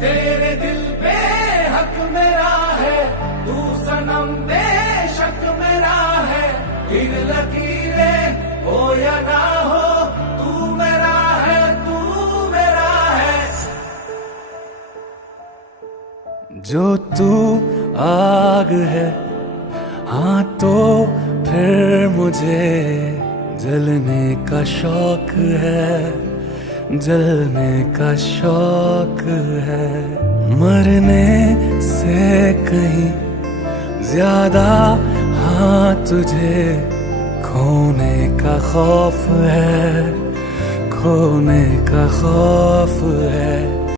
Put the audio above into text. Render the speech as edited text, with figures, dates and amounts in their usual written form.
तेरे दिल पे हक मेरा है, तू सनम बेशक मेरा है। गिन लकीरें हो या ना हो, तू मेरा है, तू मेरा है। जो तू आग है, हाँ तो फिर मुझे जलने का शौक है, जलने का शौक है। मरने से कहीं ज्यादा हाँ तुझे खोने का खौफ है, खोने का खौफ है।